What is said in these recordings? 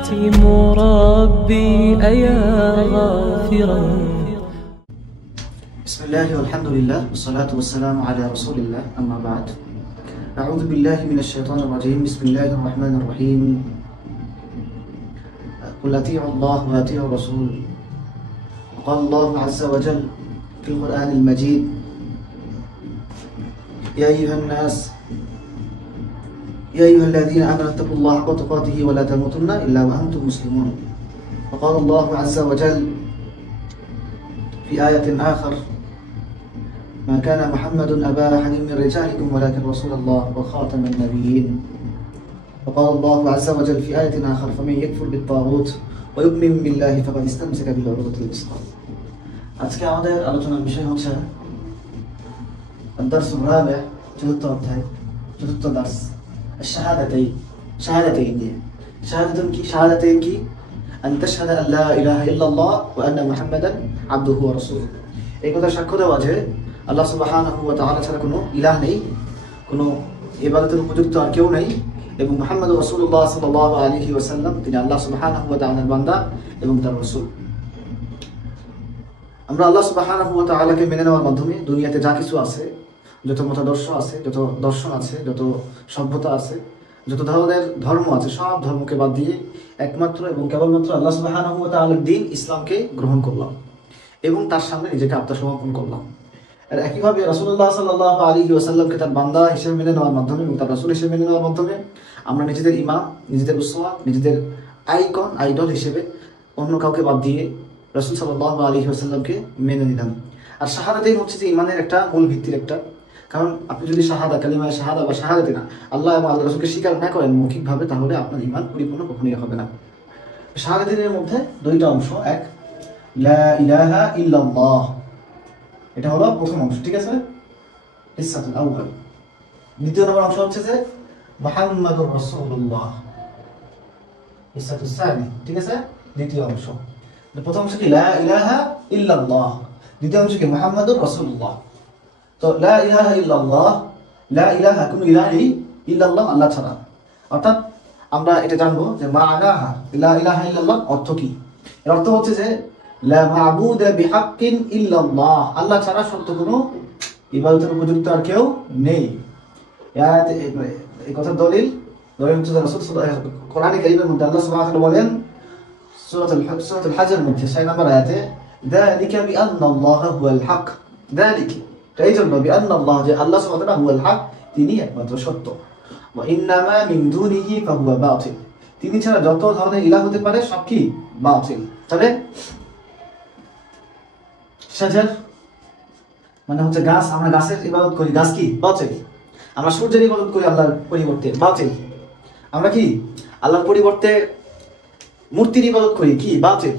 مربي أيا غافرا. بسم الله والحمد لله والصلاة والسلام على رسول الله، أما بعد. أعوذ بالله من الشيطان الرجيم. بسم الله الرحمن الرحيم. قل أطيعوا الله وأطيعوا الرسول. قال الله عز وجل في القرآن المجيد: يا أيها الناس يا أيها الذين آمنوا اتقوا الله حق تقاته ولا تموتن إلا وأنتم مسلمون. وقال الله عز وجل في آية آخر: ما كان محمد أبا أحد من رجالكم ولكن رسول الله وخاتم النبيين. وقال الله عز وجل في آية آخر: فمن يكفر بالطاغوت ويؤمن بالله فقد استمسك بالعروة الوثقى. আজকে আমাদের আলোচনার বিষয় হচ্ছে الدرس الرابع، চতুর্থ অধ্যায়, চতুর্থ দার্স, শাহাদাতাইন নিয়ে। শাহাদাতাইন কি? আন তাশহাদা আন লা ইলাহা ইল্লাল্লাহ ওয়া আন্না মুহাম্মাদান আবদুহু ওয়া রাসূলুহু। এই কথা সাক্ষ্য দেওয়া যে আল্লাহ সুবহানাহু ওয়া তাআলা ছাড়া কোনো ইলাহ নেই, কোনো ইবাদতের উপযুক্ত আর কেউ নেই, এবং মুহাম্মদ রাসূলুল্লাহ সাল্লাল্লাহু আলাইহি ওয়াসাল্লাম তিনি আল্লাহ সুবহানাহু ওয়া তাআলার বান্দা এবং তার রাসূল। আমরা আল্লাহ সুবহানাহু ওয়া তাআলাকে মেনে নেওয়ার মাধ্যমে দুনিয়াতে যা কিছু আছে, যত মতাদর্শ আছে, যত দর্শন আছে, যত সভ্যতা আছে, যত ধরনের ধর্ম আছে, সব ধর্মকে বাদ দিয়ে একমাত্র এবং কেবলমাত্র আল্লাহ সুবহানাহু ওয়া তাআলার দ্বীন ইসলামকে গ্রহণ করলাম এবং তার সামনে নিজেকে আত্মসমর্পণ করলাম। আর একইভাবে রাসূলুল্লাহ সাল্লাল্লাহু আলাইহি ওয়াসাল্লামকে তার বান্দা হিসেবে মেনে নেওয়ার মাধ্যমে এবং তার রাসূল হিসেবে মেনে নেওয়ার মাধ্যমে আমরা নিজেদের ইমাম, নিজেদের উসওয়া, নিজেদের আইডল হিসেবে অন্য কাউকে বাদ দিয়ে রাসূল সাল্লাল্লাহু আলাইহি ওয়াসাল্লামকে মেনে নিলাম। আর শাহাদাতাইন হচ্ছে যে ইমানের একটা মূল ভিত্তির একটা, কারণ আপনি যদি কালিমায়ে শাহাদা বা শাহাদাতে না আল্লাহ এবং আল্লাহ রাসূলকে স্বীকার না করেন মৌখিকভাবে, তাহলে আপনার ইমান পরিপূর্ণ কখনোই হবে না। শাহাদাতাইনের মধ্যে দুইটা অংশ, এক লা ইলাহা ইল্লাল্লাহ, এটা হলো প্রথম অংশ, ঠিক আছে, ইসসাতুল আউয়াল। দ্বিতীয় নম্বর অংশ হচ্ছে যে মুহাম্মাদুর রাসূলুল্লাহ, ইসসাতুস সানি, ঠিক আছে, দ্বিতীয় অংশ। প্রথম অংশ কি লা ইলাহা ইল্লাল্লাহ, দ্বিতীয় অংশ কি মুহাম্মাদুর রাসূলুল্লাহ। তো লা ইলাহা ইল্লাল্লাহ, লা ইলাহা কোনো ইলাহ নেই, ইল্লাল্লাহ আল্লাহ ছাড়া। অর্থাৎ আমরা এটা জানবো যে মা'নাহা লা ইলাহা ইল্লাল্লাহ অর্থ কি। এর অর্থ হচ্ছে যে লা মা'বুদা বিহাক্কিন ইল্লাল্লাহ, আল্লাহ ছাড়া সত্য কোনো ইবাদতের উপযুক্ত আর কেউ নেই। এই কথার দলিল হচ্ছে রাসূল কোরআনে কারীমের মধ্যে আল্লাহ সুবহানাহু ওয়া তাআলা বলেন সূরাতুল হজের মধ্যে 6 নম্বর আয়াতে, যালিকা বিআন্নাল্লাহা হুয়াল হক, যালিকা এই জন্য বিআন্নাল্লাহ যে আল্লাহ সুবহানাহু ওয়া তাআলা হুয়াল হক, তিনি একমাত্র সত্য, ওয়া ইন্নামা মিন দুনিহি ফাহুয়া বাতিল, তিনি ছাড়া যত ধরনের ইলাহ হতে পারে সব কি বাতিল। তবে শাজার মানে হচ্ছে গাছ, আমরা গাছের ইবাদত করি, গাছ কি বাতিল। আমরা সূর্যের ইবাদত করি আল্লাহর পরিবর্তে, বাতিল। আমরা কি আল্লাহর পরিবর্তে মূর্তির ইবাদত করি, কি বাতিল।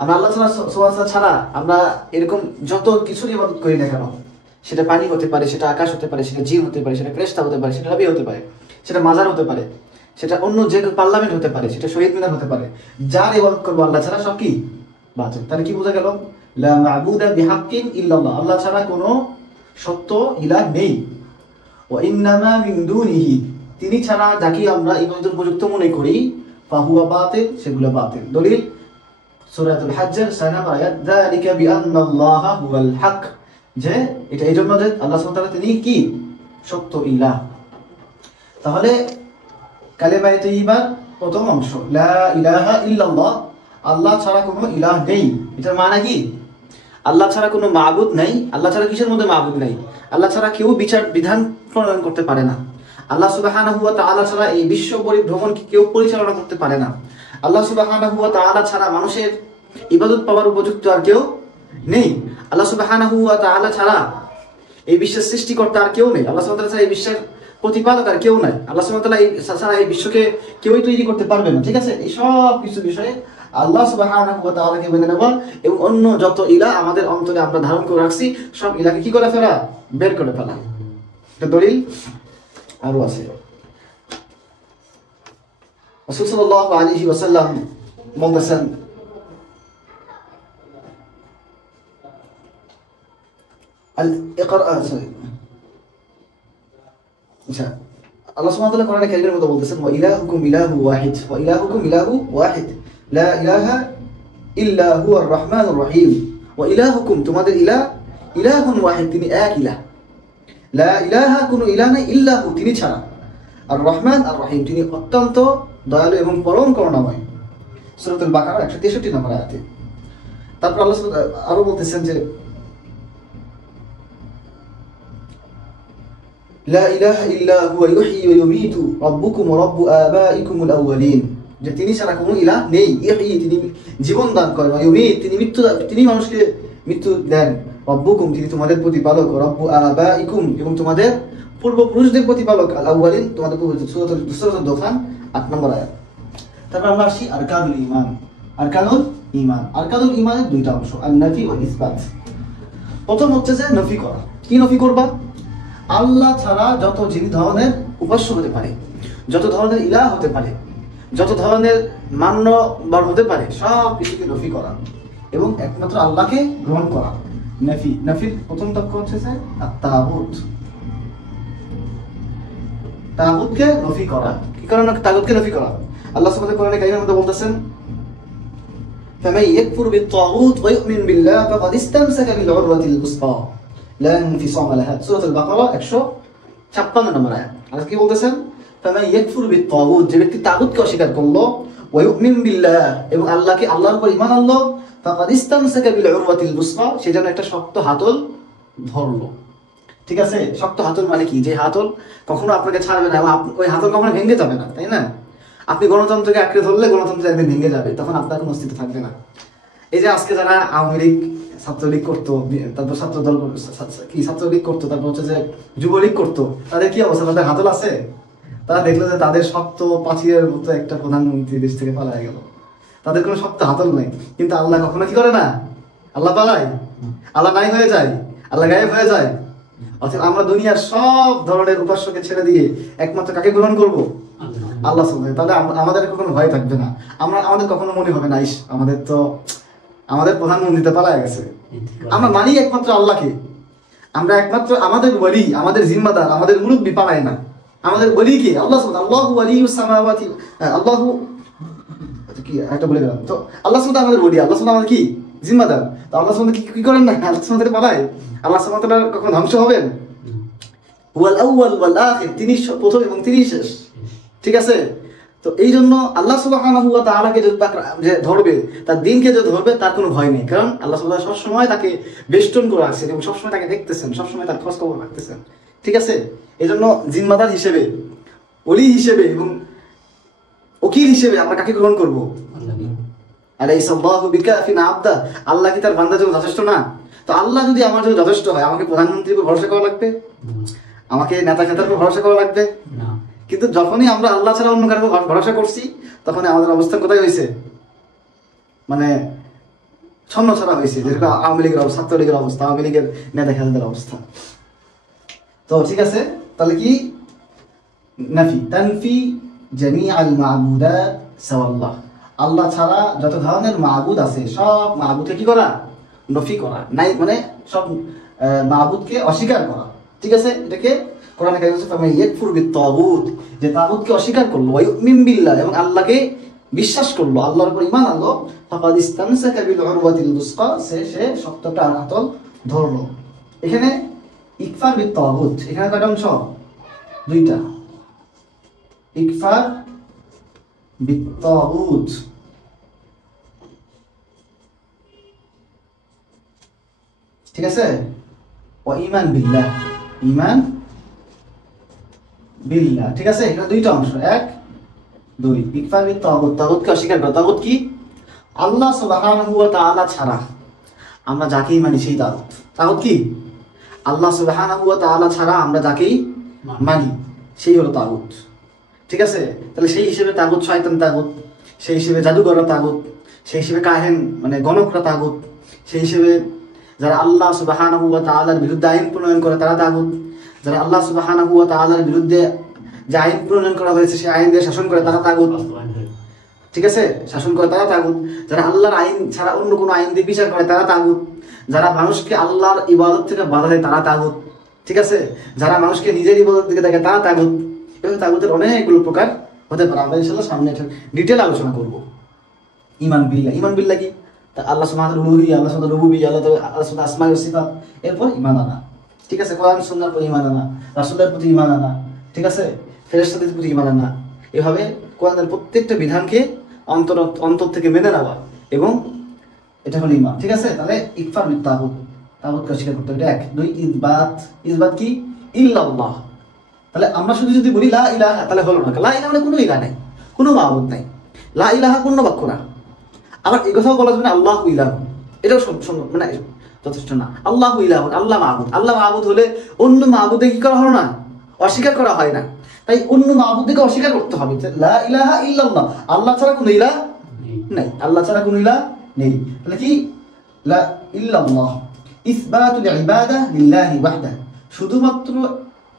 আমরা আল্লাহ সুবহানাহু ছাড়া আমরা এরকম যত কিছুর ইবাদত করি না কেন, সেটা পানি হতে পারে, সেটা আকাশ হতে পারে, সেটা জিন হতে পারে, সেটা ফেরেশতা হতে পারে, সেটা নবী হতে পারে, সেটা মাজার হতে পারে, সেটা অন্য যে পার্লামেন্ট হতে পারে, সেটা শহীদ মিনার হতে পারে, যার ইবাদত করবো আল্লাহ ছাড়া সব কি বাতিল। তাহলে কি বোঝা গেল? লা মা'বুদা বিহাক্কিন ইল্লাল্লাহ, আল্লাহ ছাড়া কোনো সত্য ইলাহ নেই। ওয়া ইন্নামা মিন দুনিহি, তিনি ছাড়া যাকে আমরা ইবাদতের উপযুক্ত মনে করি, ফাহুয়া বাতিল, সেগুলো বাতিল। দলিল সূরাতুল হজ্জের 6 নম্বর আয়াত, যালিকা বিআন্নাল্লাহা হুয়াল হক, যে এটা এই জন্য যে আল্লাহ সুবহানাহু ওয়া তাআলা তিনি কি সত্য ইলাহ। তাহলে কালিমায়ে তাইয়্যিবার প্রথম অংশ লা ইলাহা ইল্লাল্লাহ, আল্লাহ ছাড়া কোনো ইলাহ নেই। এটার মানে কি? আল্লাহ ছাড়া কোনো মাবুদ নাই। আল্লাহ ছাড়া কিসের মধ্যে মাবুদ নাই? আল্লাহ ছাড়া কেউ বিচার বিধান প্রণয়ন করতে পারে না। আল্লাহ সুবহানাহু ওয়া তাআলা ছাড়া এই বিশ্ব পরিভ্রমণ কেউ পরিচালনা করতে পারে না। আল্লাহ সুবহানাহু ওয়া তাআলা ছাড়া মানুষের ইবাদত পাওয়ার উপযুক্ত আর কেউ নেই। আল্লাহ সুবহানাহু ওয়া তাআলা ছাড়া এই বিশ্বের সৃষ্টিকর্তা আর কেউ নেই। আল্লাহ সুবহানাহু ওয়া তাআলা ছাড়া এই বিশ্বের প্রতিপালক আর কেউ নাই। আল্লাহ সুবহানাহু ওয়া তাআলা ছাড়া এই বিশ্বকে কেউই তৈরি করতে পারবে না। ঠিক আছে, এই সব কিছু বিষয়ে আল্লাহ সুবহানাহু ওয়া তাআলাকে মেনে নেব এবং অন্য যত ইলাহ আমাদের অন্তরে আমরা ধারণ করে রাখছি সব ইলাহকে কি করে ফেলা? বের করে ফেলা। এটা দলিল আরো আছে। রাসূল সাল্লাল্লাহু আলাইহি ওয়াসাল্লাম বলেছেন, আল্লাহ সুবহানাহু ওয়া তাআলা কোরআনে কারীমের মধ্যে বলতেছেন ওয়া ইলাহুকুম ইলাহু ওয়াহিদ ওয়া ইলাহুকুম ইলাহু ওয়াহিদ লা ইলাহা ইল্লা হুয়ার রহমানুর রহিম ওয়া ইলাহুকুম তোমাদের ইলাহ ইলাহুন ওয়াহিদ তিনি এক ইলাহ লা ইলাহা কোনো ইলাহ নাই ইল্লাহু তিনি ছাড়া আর রহমান আর রহিম তিনি অত্যন্ত দয়ালু এবং পরম করুণাময় সূরাতুল বাকারা 163 নম্বর আয়াতে। তারপর আল্লাহ আরো বলতেছেন যে লা ইলাহা ইল্লা হুয়া ইউহয়ি ওয়া ইউমীতু রাব্বুকুম ওয়া রাব্বু আবাইকুমুল আউয়ালিন যে তিনি ছাড়া কোনো ইলাহ নেই। ইউহয়ি তিনি জীবন দান করেন, ওয়া ইউমীত তিনি মৃত্যু তিনি মানুষকে মৃত্যু দেন, রাব্বুকুম তিনি তোমাদের প্রতিপালক, রাব্বু আবাইকুম এবং তোমাদের পূর্বপুরুষদের প্রতিপালক, আল আউয়ালিন তোমাদের সূরাতুল দুখান 8 নম্বর আয়াত। তারপর আমরা আসি আরকানুল ঈমান। আরকানুল ঈমানের দুইটা অংশ, আন-নাফি ওয়াল ইসবাত। প্রথম হচ্ছে যে নফি করা। কি নফি করবা? আল্লাহ ছাড়া যত যিনি ধরনের উপাস্য হতে পারে, যত ধরনের ইলাহ হতে পারে, যত ধরনের মান্যবর হতে পারে সব কিছুকে নফি করা এবং একমাত্র আল্লাহকে গ্রহণ করা। নফির প্রথম তক্ক হচ্ছে যে তাগুত। তাগুতকে নফি করা। কি কারণে তাগুতকে নফি করা? আল্লাহ সুবহানাহু ওয়া তাআলা কোরআনে কারীমের মধ্যে বলতেছেন ফামান ইয়াকফুর বিত-তাগুত ওয়া ইউমিন বিল্লাহ ফাকাদ ইসতামসাকা বিল-উরওয়াতিল উসকা লা ইনফিসামা লাহা। সূরাতুল বাকারা 156 নম্বর আয়াত। আর কি বলতেছেন? ফামান ইয়াকফুর বিত-তাগুত যে ব্যক্তি তাগুতকে অস্বীকার করলো ওয়া ইউমিন বিল্লাহ এবং আল্লাহর উপর ঈমান আনলো ফাকাদ ইসতামসাকা বিল-উরওয়াতিল উসকা সে যেন একটা শক্ত হাতল ধরলো। ঠিক আছে? শক্ত হাতল মানে কি? যে হাতল কখনো আপনাকে ছাড়বে না এবং ওই হাতল কখনো ভেঙে যাবে না, তাই না? আপনি গণতন্ত্রকে আঁকড়ে ধরলে গণতন্ত্র একদিন ভেঙে যাবে, তখন আপনার কোনো অস্তিত্ব থাকবে না। এই যে আজকে যারা আওয়ামী লীগ ছাত্রলীগ করতো, তারপর ছাত্রলীগ করতো, তারপর হচ্ছে যে যুবলীগ করতো, তাদের কি অবস্থা? তাদের হাতল আছে? তারা দেখলো যে তাদের শক্ত পাঁচিলের মতো একটা প্রধানমন্ত্রী দেশ থেকে পালায় গেল, তাদের কোনো শক্ত হাতল নেই। কিন্তু আল্লাহ কখনো কি করে না? আল্লাহ পালায়, আল্লাহ নাই হয়ে যায়, আল্লাহ গায়েব হয়ে যায়। অর্থাৎ আমরা দুনিয়ার সব ধরনের উপাস্যকে ছেড়ে দিয়ে একমাত্র কাকে গ্রহণ করবো? আল্লাহ সুবহানাহু। তাহলে আমাদের কখনো ভয় থাকবে না, আমাদের কখনো মনে হবে না ইস আমাদের প্রধানমন্ত্রী তো পালায় গেছে। আমরা মানি একমাত্র আল্লাহকে, আমরা একমাত্র আমাদের ওয়ালি, আমাদের জিম্মাদার, আমাদের মুরব্বি পালায় না। আমাদের ওয়ালি কে? আল্লাহ সুবহানাহু। আল্লাহু ওয়ালিয়ুস সামাওয়াতি আল্লাহু কি একটা বলে দিলাম তো। আল্লাহ সুবহানাহু আমাদের ওয়ালি, আল্লাহ সুবহানাহু আমাদের কি জিম্মাদার। তো আল্লাহ সুবহানাহু কি করেন না? আল্লাহ সুবহানাহু পালায়? আল্লাহ সুবহানাহু ওয়া তাআলা কখনো ধ্বংস হবেন? ওয়াল আউয়াল ওয়াল আখির তিনি প্রথম এবং তিনি শেষ। ঠিক আছে? তো এই জন্য আল্লাহ সুবহানাহু ওয়া তাআলাকে যে ধরবে, তার দিনকে যে ধরবে তার কোনো ভয় নেই, কারণ আল্লাহ সুবহানাহু সব সময় তাকে বেষ্টন করে রাখছেন এবং সবসময় তাকে দেখতেছেন, সবসময় তার খোঁজ খবর রাখতেছেন। ঠিক আছে? এই জন্য জিম্মাদার হিসেবে, ওলি হিসেবে এবং ওকিল হিসেবে আমরা কাকে গ্রহণ করবো? আলাইসাল্লাহু বিকাফিন আবদা। আল্লাহ কি তার বান্দার জন্য যথেষ্ট না? তো আল্লাহ যদি আমার জন্য যথেষ্ট হয়, আমাকে প্রধানমন্ত্রীর উপর ভরসা করা লাগবে? আমাকে নেতা খেতার উপর ভরসা করা লাগবে? কিন্তু যখনই আমরা আল্লাহ ছাড়া অন্য কারো উপর ভরসা করছি, তখন আমাদের অবস্থা কোথায় হয়েছে? মানে ছন্ন ছাড়া হয়েছে, যেরকম আওয়ামী লীগের অবস্থা, ছাত্রলীগের অবস্থা, আওয়ামী লীগের নেতা খেতাদের অবস্থা। তো ঠিক আছে, তাহলে কি নাফি তানফি জামিআল মা'বুদাত সাওয়াল্লাহ। আল্লাহ ছাড়া যত ধরনের মা'বুদ আছে সব মা'বুদকে কি করা? নফি করা। নাই মানে সব মা'বুদকে অস্বীকার করা। ঠিক আছে? এটাকে কোরআনে কারীমে বলছে ফামান ইয়াকফুর বিত-তাগুত যে তাগুতকে অস্বীকার করলো, ওয়া ইউমিন বিল্লাহ এবং আল্লাহকে বিশ্বাস করলো, আল্লাহর উপর ঈমান আনলো, ফাকাদ ইসতামসাকা বিল উরওয়াতিল উসকা সে শক্তটা হাতল ধরলো। এখানে ইকফার বিত-তাগুত এখানে কয়টা অংশ? দুইটা। ইকফার বিত-তাগুত ঠিক আছে, ওয়া ঈমান বিল্লাহ, ঈমান বিল্লাহ। ঠিক আছে? এখানে দুইটা অংশ, এক দুই। ইকফার বিত-তাগুত তাগুতকে অস্বীকার করা। তাগুত কি? আল্লাহ সুবহানাহু ওয়া তাআলা ছাড়া আমরা যাকেই মানি সেই তাগুত। তাগুত কি? আল্লাহ সুবহানাহু ওয়া তাআলা ছাড়া আমরা যাকেই মানি সেই হলো তাগুত। ঠিক আছে? তাহলে সেই হিসেবে তাগুত শয়তান তাগুত, সেই হিসেবে জাদুকররা তাগুত, সেই হিসেবে কাহেন মানে গণকরা তাগুত, সেই হিসেবে যারা আল্লাহ সুবহানাহু ওয়া তাআলার বিরুদ্ধে আইন প্রণয়ন করে তারা তাগুত, যারা আল্লাহ সুবহানাহু ওয়া তাআলার বিরুদ্ধে যে আইন প্রণয়ন করা হয়েছে সেই আইন দিয়ে শাসন করে তারা তাগুত। ঠিক আছে? শাসন করে তারা তাগুত। যারা আল্লাহর আইন ছাড়া অন্য কোনো আইন দিয়ে বিচার করে তারা তাগুত। যারা মানুষকে আল্লাহর ইবাদত থেকে বাধা দেয় তারা তাগুত। ঠিক আছে? যারা মানুষকে নিজের ইবাদত দিকে দেখে তারা তাগুত। এভাবে তাগুতের অনেকগুলো প্রকার হতে পারে। আমরা ইনশাআল্লাহ সামনে এটা ডিটেল আলোচনা করব। ঈমান বিল্লাহ কি? তা আল্লাহ সুবহানাহু ওয়া তাআলা আল্লাহ সুবহানাহু রুবুবিয়্যাহ, আল্লাহ সুবহানাহু আসমা ওয়া সিফাত, এরপর ঈমান আনা। ঠিক আছে, কোরআন সুন্নাহর প্রতি ঈমান আনা, রাসূলের প্রতি ঈমান আনা, ঠিক আছে, ফেরেশতাদের প্রতি ঈমান আনা। এভাবে কোরআনের প্রত্যেকটা বিধানকে অন্তর থেকে মেনে নেওয়া, এবং এটা হলো ঈমান। ঠিক আছে, তাহলে ইকফার বিত তাগুত, তাগুতকে অস্বীকার করতে হবে। এটা এক। দুই, ইসবাত কি? ইল্লাল্লাহ। তাহলে আমরা শুধু যদি বলি লা ইলাহা, তাহলে হলো না। লা ইলাহা মানে কোনো ইলাহ নাই, কোনো মাবুদ নাই। লা ইলাহা পূর্ণ বাক্য না। আবার এই কথাও বলা যাবে না আল্লাহু ইলাহ, এটাও মানে যথেষ্ট না। আল্লাহু ইলাহ, আল্লাহ মাবুদ। আল্লাহ মাবুদ হলে অন্য মাবুদে কি করা হলো না? অস্বীকার করা হয় না। তাই অন্য মাবুদকে অস্বীকার করতে হবে। লা ইলাহা ইল্লাল্লাহ, আল্লাহ ছাড়া কোনো ইলাহ নাই, আল্লাহ ছাড়া কোনো ইলাহ নেই। তাহলে কি? লা ইল্লাল্লাহ ইসবাতুল ইবাদাহ লিল্লাহি ওয়াহদাহ, শুধুমাত্র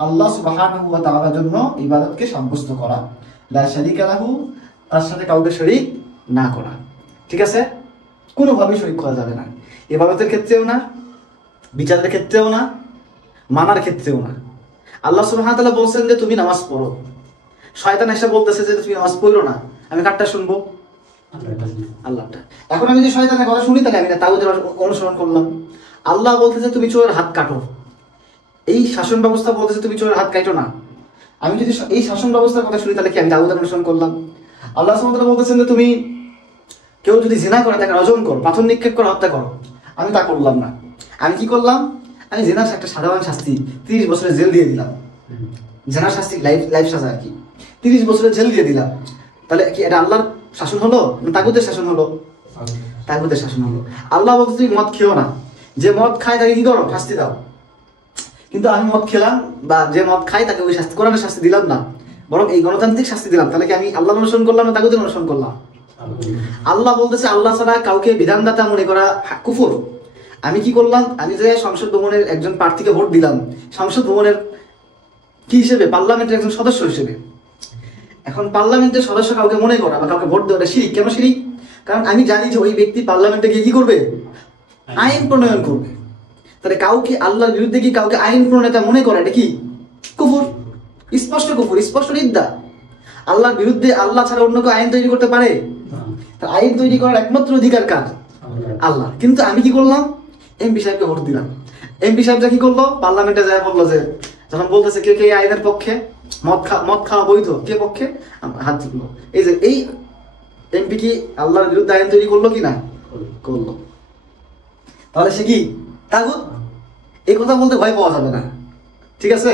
আল্লাহ সুবহানাহু ওয়া তাআলার জন্য ইবাদতকে সাব্যস্ত করা। লা শারীকা লাহু, তার সাথে কাউকে শরীক না করা। ঠিক আছে, কোনোভাবেই শরীক করা যাবে না। ইবাদতের ক্ষেত্রেও না, বিচারের ক্ষেত্রেও না, মানার ক্ষেত্রেও না। আল্লাহ সুবহানাহু ওয়া তাআলা বলছেন যে তুমি নামাজ পড়ো, শয়তান এসে বলতেছে যে তুমি নামাজ পড়ো না, আমি কারটা শুনবো? আল্লাহটা। এখন আমি যদি শয়তানের কথা শুনি, তাহলে আমি না তাগুতের অনুসরণ করলাম। আল্লাহ বলতেছে তুমি চোরের হাত কাটো, এই শাসন ব্যবস্থা বলতেছে তুমি চোরের হাত কাটো না, আমি যদি এই শাসন ব্যবস্থার কথা শুনি, তাহলে কি আমি তাগুতের অনুসরণ করলাম? আল্লাহ সুবহানাহু ওয়া তাআলা বলতেছেন যে তুমি কেউ যদি জিনা করে তাকে রজম করো, পাথর নিক্ষেপ করে হত্যা করো, আমি তা করলাম না। আমি কি করলাম? আমি জিনার একটা সাধারণ শাস্তি 30 বছরের জেল দিয়ে দিলাম। জিনার শাস্তি লাইফ সাজা আর কি, 30 বছরের জেল দিয়ে দিলাম। তাহলে কি এটা আল্লাহর শাসন হলো না তাগুতের শাসন হলো? তাগুতের শাসন হলো। আল্লাহ বলতে তুমি মদ খেও না, যে মদ খায় তাকে কি করো? শাস্তি দাও। কিন্তু আমি মদ খেলাম, বা যে মদ খায় তাকে ওই শাস্তি, কোরআনের শাস্তি দিলাম না, বরং এই গণতান্ত্রিক শাস্তি দিলাম। তাহলে কি আমি আল্লাহর অনুসরণ করলাম না তাগুতের অনুসরণ করলাম? আল্লাহ বলতেছে আল্লাহ ছাড়া কাউকে বিধানদাতা মনে করা কুফর। আমি কি করলাম? আমি যে সংসদ ভবনের একজন প্রার্থীকে ভোট দিলাম, সংসদ ভবনের কি হিসেবে? পার্লামেন্টের একজন সদস্য হিসেবে। এখন পার্লামেন্টের সদস্য কাউকে মনে করা বা কাউকে ভোট দেওয়া শিরিক। কেন শিরিক? কারণ আমি জানি যে ওই ব্যক্তি পার্লামেন্টে গিয়ে কি করবে? আইন প্রণয়ন করবে। তাহলে কাউকে আল্লাহর বিরুদ্ধে কি কাউকে আইন প্রণেতা মনে করা, এটা কি কুফর? স্পষ্ট কুফর, স্পষ্ট নিন্দা। আল্লাহর বিরুদ্ধে আল্লাহ ছাড়া অন্য কেউ আইন তৈরি করতে পারে? আইন তৈরি করার একমাত্র অধিকার কার? আল্লাহ। কিন্তু আমি কি করলাম? এমপি সাহেবকে ভোট দিলাম। এমপি সাহেব যা কি করলো? পার্লামেন্টে যায় বললো যে, যখন বলতেছে কে কে আইনের পক্ষে, মদ খাওয়া বৈধ, কে পক্ষে, হাত তুললো। এই যে এই এমপি কি আল্লাহর বিরুদ্ধে আইন তৈরি করলো কি না? করলো। তাহলে সে কি তাগুত? এই কথা বলতে ভয় পাওয়া যাবে না। ঠিক আছে,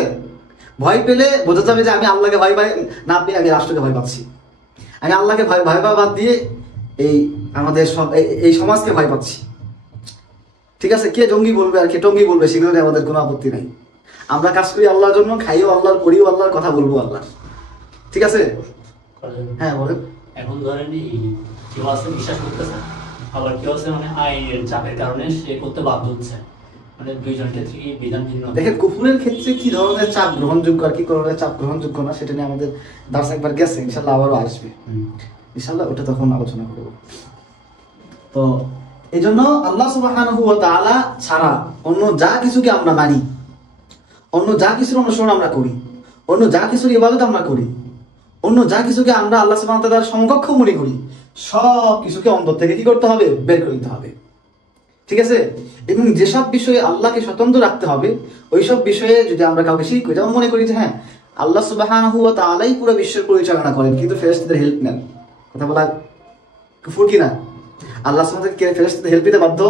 ভয় পেলে বোঝা যাবে যে আমি আল্লাহকে ভয় না পেয়ে আমি রাষ্ট্রকে ভয় পাচ্ছি। আমি আল্লাহকে ভয় পাওয়া বাদ দিয়ে এই আমাদের এই সমাজকে ভয় পাচ্ছি। ঠিক আছে, কে জঙ্গি বলবে আর কে টঙ্গি বলবে সেগুলো নিয়ে আমাদের কোনো আপত্তি নাই। আমরা কাজ করি আল্লাহর জন্য, খাইও আল্লাহর, করিও আল্লাহর, কথা বলবো আল্লাহ। ঠিক আছে, হ্যাঁ বলেন। এখন ধরেন কেউ আছে বিশ্বাস করতেছে, আবার কেউ আছে মানে আইনের চাপের কারণে সে করতে বাধ্য হচ্ছে, মানে দুইজন ক্ষেত্রে কি বিধান ভিন্ন? দেখেন কুফুরের ক্ষেত্রে কি ধরনের চাপ গ্রহণযোগ্য আর কি ধরনের চাপ গ্রহণযোগ্য না, সেটা নিয়ে আমাদের দার্স একবার গেছে, ইনশাল্লাহ আবারও আসবে, ইনশাল্লাহ ওটা তখন আলোচনা করব। তো এই জন্য আল্লাহ সুবহানাহু ওয়া তাআলা ছাড়া অন্য যা কিছুকে আমরা মানি, অন্য যা কিছুর অনুসরণ আমরা করি, অন্য যা কিছুর ইবাদত আমরা করি, অন্য যা কিছুকে আমরা আল্লাহ সুবহানাহু ওয়া তাআলার সমকক্ষ মনে করি, সব কিছুকে অন্তর থেকে কি করতে হবে? বের করে দিতে হবে। ঠিক আছে, এবং যেসব বিষয়ে আল্লাহকে স্বতন্ত্র রাখতে হবে, ওইসব বিষয়ে যদি আমরা কাউকে শিরিক করি, যেমন মনে করি যে হ্যাঁ আল্লাহ সুবহানাহু ওয়া তাআলাই পুরো বিশ্বের পরিচালনা করেন, কিন্তু ফেরেশতাদের হেল্প নেন, কথা বলা কুফর কি না? আল্লাহ সুবহানাহু ওয়া তাআলা ফেরেশতাদের হেল্প নিতে বাধ্য?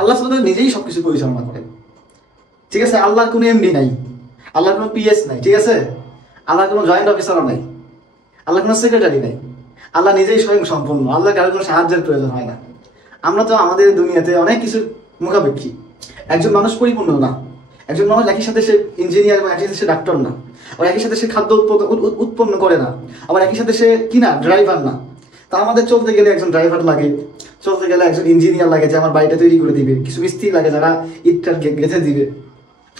আল্লাহ সুবহানাহু ওয়া তাআলা নিজেই সবকিছু পরিচালনা করেন। ঠিক আছে, আল্লাহর কোনো এমডি নাই, আল্লাহর কোনো পিএস নাই, ঠিক আছে, আল্লাহর কোনো জয়েন্ট অফিসারও নাই, আল্লাহর কোনো সেক্রেটারি নাই, আল্লাহ নিজেই স্বয়ং সম্পূর্ণ, আল্লাহ কারোর কোনো সাহায্যের প্রয়োজন হয় না। আমরা তো আমাদের দুনিয়াতে অনেক কিছুর মুখাপেক্ষী। একজন মানুষ পরিপূর্ণ না, একজন মানুষ একই সাথে সে ইঞ্জিনিয়ার এবং একই সাথে সে ডাক্তার না, আবার একই সাথে সে খাদ্য উৎপন্ন করে না, আবার একই সাথে সে কি না ড্রাইভার না। তা আমাদের চলতে গেলে একজন ড্রাইভার লাগে, চলতে গেলে একজন ইঞ্জিনিয়ার লাগে যে আমার বাড়িটা তৈরি করে দিবে, কিছু মিস্ত্রি লাগে যারা ইটটার গেঁথে দিবে,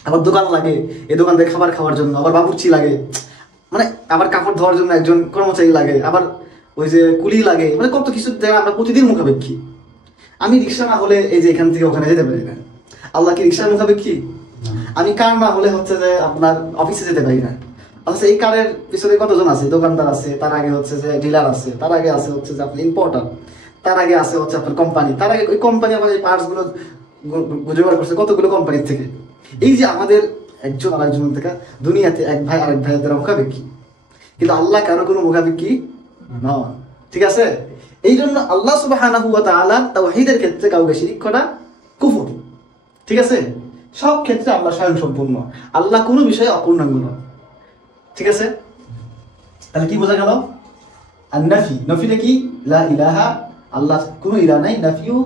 আবার দোকান লাগে এই দোকান থেকে খাবার খাওয়ার জন্য, আবার বাবুর্চি লাগে, মানে আবার কাপড় ধোয়ার জন্য একজন কর্মচারী লাগে, আবার ওই যে কুলি লাগে, মানে কত কিছু জায়গা আমরা প্রতিদিন মুখাপেক্ষী। আমি রিক্সা না হলে এই যে এখান থেকে ওখানে যেতে পারি না, আল্লাহ কি রিক্সার মুখাপেক্ষী? আমি কার না হলে হচ্ছে যে আপনার অফিসে যেতে পারি না, আচ্ছা এই কারের পিছনে কতজন আছে? দোকানদার আছে, তার আগে হচ্ছে যে ডিলার আছে, তার আগে আছে হচ্ছে যে আপনার ইম্পোর্টার, তার আগে আছে হচ্ছে আপনার কোম্পানি, তার আগে ওই কোম্পানি আবার এই পার্টস গুলো জোগাড় করছে কতগুলো কোম্পানির থেকে। এই যে আমাদের একজন আরেকজনের থেকে দুনিয়াতে এক ভাই আরেক ভাইয়ের দ্বারা মুখাপেক্ষি, কিন্তু আল্লাহ কারো কোনো মুখাপেক্ষি নয়। ঠিক আছে? এই জন্য আল্লাহ সুবহানাহু ওয়া তাআলা তাওহীদের ক্ষেত্রে কাউকে শিরিক করা কুফর। ঠিক আছে? সব ক্ষেত্রে আল্লাহ স্বয়ং সম্পূর্ণ, আল্লাহ কোনো বিষয়ে অপূর্ণাঙ্গ নয়। ঠিক আছে? তাহলে কি বোঝা গেল? আর নাফি, নফিটা কি? লা ইলাহা, আল্লাহ কোনো ইলাহ নাই। নাফিউ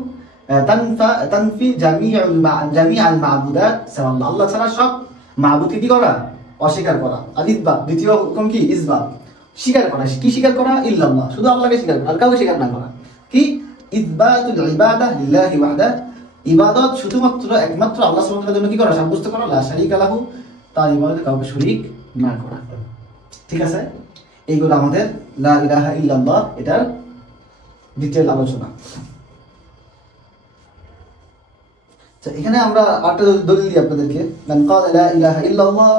তানফি জামিআল মা'বুদাত সাওয়াল্লাহ, আল্লাহ ছাড়া সব মা'বুদকে কি করা? অস্বীকার করা। আর ইসবাত, দ্বিতীয় হুকুম কি? ইসবাত, স্বীকার করা। কি স্বীকার করা? ইল্লাল্লাহ, শুধু আল্লাহকে স্বীকার করা, আর কাউকে স্বীকার না করা। কি? ইসবাতুল ইবাদাহ লিল্লাহি ওয়াহদাহ, ইবাদত শুধুমাত্র একমাত্র আল্লাহ সুবহানাহু ওয়া তাআলার জন্য কি করা? সাব্যস্ত করা। লা শারীকা লাহু, তার ইবাদতে কাউকে শরীক না করা। ঠিক আছে? এইগুলো আমাদের লা ইলাহা ইল্লাল্লাহ এটার ডিটেইল আলোচনা। আচ্ছা, এখানে আমরা আরেকটা দলিল দিই আপনাদেরকে। মান ক্বালা লা ইলাহা ইল্লাল্লাহ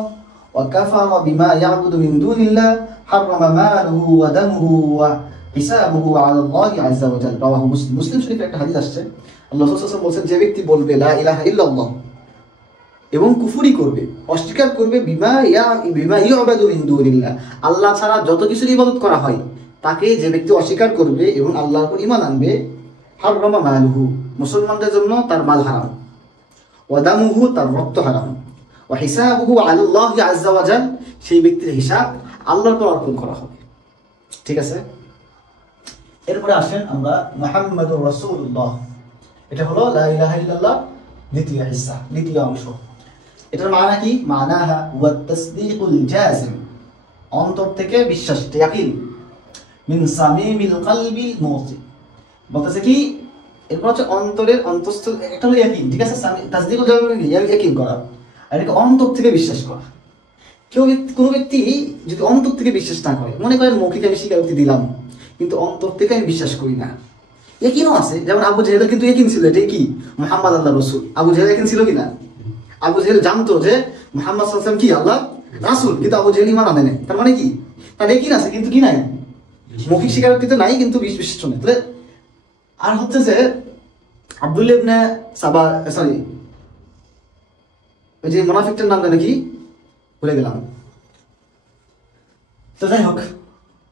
ওয়া কাফারা বিমা ইয়াবুদু মিন দুনিল্লাহ হারামা মালুহু ওয়া দামুহু ওয়া হিসাবুহু আলা আল্লাহি আযজা ওয়া জাল। রাওয়াহু মুসলিম। মুসলিম শরীফে একটা হাদিস আসছে, আল্লাহ রাসূল সাল্লাল্লাহু আলাইহি ওয়াসাল্লাম বলেন, যে ব্যক্তি বলবে লা ইলাহা ইল্লাল্লাহ এবং কুফরি করবে, অস্বীকার করবে বিমা ইউবাদু মিন দুনিল্লাহ, আল্লাহ ছাড়া যত কিছুর ইবাদত করা হয় তাকে যে ব্যক্তি অস্বীকার করবে এবং আল্লাহর উপর ঈমান আনবে, হারামা মালুহু, মুসলমানদের জন্য তার মাল হারাম, ওয়া দামুহু, তার রক্ত হারাম, ওয়া হিসাবুহু আলা আল্লাহি আযজা ওয়া জাল, সেই ব্যক্তির হিসাব আল্লাহর উপর অর্পণ করা হবে। ঠিক আছে? এরপরে আসেন আমরা মুহাম্মাদুর রাসূলুল্লাহ, এটা হলো লা ইলাহা ইল্লাল্লাহ দ্বিতীয় হিস্সা, দ্বিতীয় অংশ। এটার মানা কি? মানাহা ওয়া তাসদীকুল জাযিম, অন্তর থেকে বিশ্বাস, ইয়াকিন, মিন সামিমিল কলবিল মুতি, বলতেছে কি এরপর হচ্ছে অন্তরের অন্তস্থ, একটা হলো ইয়াকিন। ঠিক আছে? তাসদীকুল জাযিম কি? ইয়াকিন করা, আর এটা অন্তর থেকে বিশ্বাস করা। কোনো ব্যক্তি যদি অন্তর থেকে বিশ্বাস না করে, মনে করেন মৌখিক আমি স্বীকারোক্তি দিলাম কিন্তু অন্তর থেকে আমি বিশ্বাস করি না, ইয়াকিনও আছে। যেমন আবু জেহেলের কিন্তু ইয়াকিন ছিল এটাই কি মুহাম্মদ আল্লাহর রাসূল। আবু জেহেল ইয়াকিন ছিল কিনা? আবু জেহেল জানতো যে মুহাম্মদ সাল্লাল্লাহু আলাইহি ওয়াসাল্লাম কি আল্লাহ রাসূল, কিন্তু আবু জেহেল ঈমান আনে নাই। তার মানে কি? তার ইয়াকিন আছে কিন্তু কি নাই? মৌখিক স্বীকারোক্তি তো নাই, কিন্তু বিশ্বাস নেই। তাহলে আর হচ্ছে যে আব্দুল্লাহ ইবনে সাবা, সরি ওই যে মুনাফিকটার নাম জানে কি? ভুলে গেলাম। তো যাই হোক,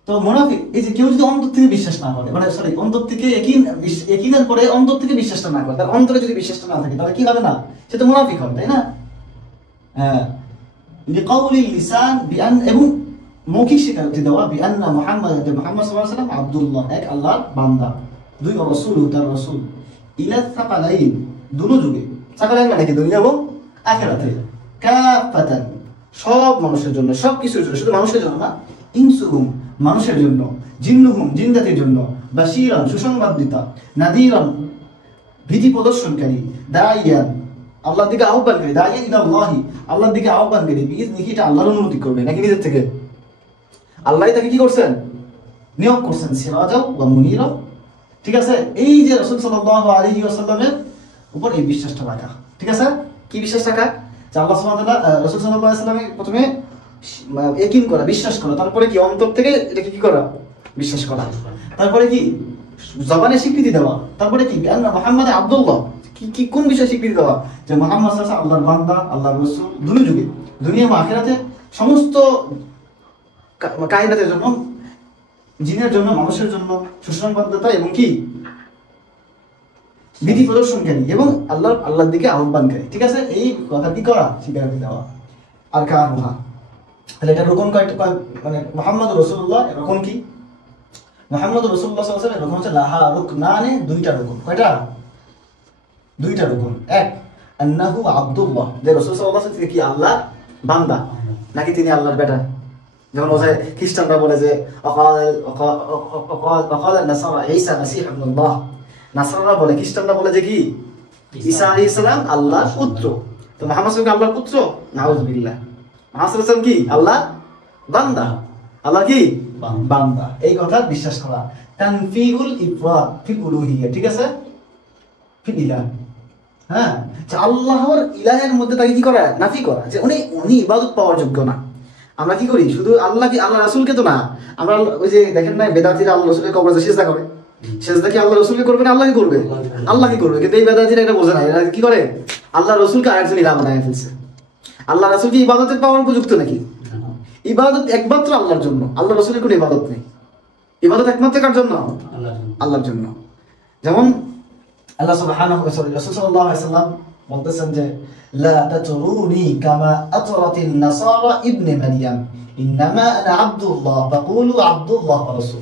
তো মুনাফিক এই যে কেউ যদি অন্তর থেকে বিশ্বাস না করে, মানে সরি অন্তর থেকে ইয়াকিনের পরে অন্তর থেকে বিশ্বাসটা না করে, তার অন্তরে যদি বিশ্বাসটা না থাকে তাহলে কি হবে? না, সে তো মুনাফিক হবে, তাই না? হ্যাঁ, লিকাউলিল লিসান বিআন, এবং মৌখিক স্বীকারোক্তি দেওয়া বিআন্না মুহাম্মদ সাল্লাল্লাহু আলাইহি ওয়াসাল্লাম আব্দুল্লাহ, এক আল্লাহর বান্দা, দুই রাসূলু, তার রাসূল, ইলা সাকালাইন, দুনো যুগে, সাকালাইন মানে কি? দুনিয়া এবং আখিরাতে, কাফাতান, সব মানুষের জন্য, সব কিছুর জন্য, শুধু মানুষের জন্য না, ইনসুহুম, মানুষের জন্য, জিন্নুহুম, জিন জাতির জন্য, বাশীরান, সুসংবাদিতা, নাদিরান, ভীতি প্রদর্শনকারী, দাইয়ান, আল্লাহর দিকে আহ্বানকারী, দাইয়ান ইলাল্লাহি, আল্লাহর দিকে আহ্বানকারী, বিইজনিহি, এটা আল্লাহর অনুমতি করবে নাকি নিজের থেকে? আল্লাহই তাকে কি করছেন? নিয়োগ করছেন, সিরাজাও ওয়া মুনীরা। ঠিক আছে? এই যে রাসূল সাল্লাল্লাহু আলাইহি ওয়াসাল্লামের উপর এই বিশ্বাসটা রাখা। ঠিক আছে? কি বিশ্বাস রাখা? যে আল্লাহ সুবহানাহু ওয়া তাআলা রাসূল সাল্লাল্লাহু আলাইহি ওয়াসাল্লামে প্রথমে ইয়াকিন করা, বিশ্বাস করা, তারপরে কি অন্তর থেকে এটাকে কি করা? বিশ্বাস করা, তারপরে কি জবানে স্বীকৃতি দেওয়া, তারপরে কি আন্না মুহাম্মদ আব্দুল্লাহ, কি কোন বিষয়ে স্বীকৃতি দেওয়া? যে মুহাম্মদ সাল্লাল্লাহু আলাইহি ওয়াসাল্লাম আল্লাহর বান্দা, আল্লাহর রাসূল, দুই যুগে, দুনিয়া এবং আখিরাতে, সমস্ত কায়নাতের জন্য, জিনের জন্য, মানুষের জন্য সুসংবাদদাতা এবং কি বিধি প্রদর্শনকারী এবং আল্লাহর দিকে আহ্বানকারী। ঠিক আছে? এই কথা কি করা? স্বীকারোক্তি দেওয়া। আর কানুহা, তাহলে এটা রকম মানে মুহাম্মদ রাসূলুল্লাহ রকম কি? মুহাম্মদ রাসূলুল্লাহ সাল্লাল্লাহু আলাইহি ওয়াসাল্লাম রকম হচ্ছে লাহা রুকনানে, দুইটা রকম। কয়টা? দুইটা রকম। এক, আন্নাহু আব্দুল্লাহ, যে রাসূল সাল্লাল্লাহু আলাইহি ওয়াসাল্লাম কি আল্লাহ বান্দা নাকি তিনি আল্লাহর বেটা? যেমন ওই খ্রিস্টানরা বলে যে অকাল নাসারা ঈসা মাসীহ ইবনুল্লাহ, নাসারারা বলে, খ্রিস্টানরা বলে যে কি ঈসা আলাইহিস সালাম আল্লাহর পুত্র। তো মুহাম্মদ সাল্লাল্লাহু আলাইহি ওয়াসাল্লাম আল্লাহর পুত্র? নাউযুবিল্লাহ। মুহাম্মদ সাল্লাল্লাহু আলাইহি ওয়াসাল্লাম কি আল্লাহ বান্দা, আল্লাহ কি বান্দা। এই কথা বিশ্বাস করা। তানফিউল ইফরাদ ফিল উলুহিয়্যা। ঠিক আছে? ফিল ইলাহ, হ্যাঁ, যে আল্লাহর ইলাহের মধ্যে তাকে কি করা? নাফি করা, যে উনি ইবাদত পাওয়ার যোগ্য না। আমরা কি করি শুধু আল্লাহ রাসূলকে তো না, আমরা ওই যে দেখেন না বেদাতীরা আল্লাহ রাসূলের কবরে সিজদা করে, সিজদা কি আল্লাহ রাসূলকে করবে না আল্লাহকে করবে? আল্লাহকে করবে। কিন্তু এই বেদাতীরা এটা বোঝে না, এরা কি করে আল্লাহ রাসূলকে আরেকজন ইলাহ বানায় ফেলছে। আল্লাহ রাসূল কি ইবাদতের পাওয়ার উপযুক্ত নাকি? ইবাদত একমাত্র আল্লাহর জন্য, আল্লাহ রাসূলের কোনো ইবাদত নেই। ইবাদত একমাত্র কার জন্য? আল্লাহর জন্য। যেমন আল্লাহ সুবহানাহু ওয়া তাআলা রাসূল সাল্লাল্লাহু আলাইহি ওয়াসাল্লাম বলতেছেন যে লা তাতরুনি কামা আতরাতিন নাসারা ইবনে মারইয়াম ইন্নামা আনা আব্দুল্লাহ ফাকুলু আব্দুল্লাহ ওয়া রাসূল।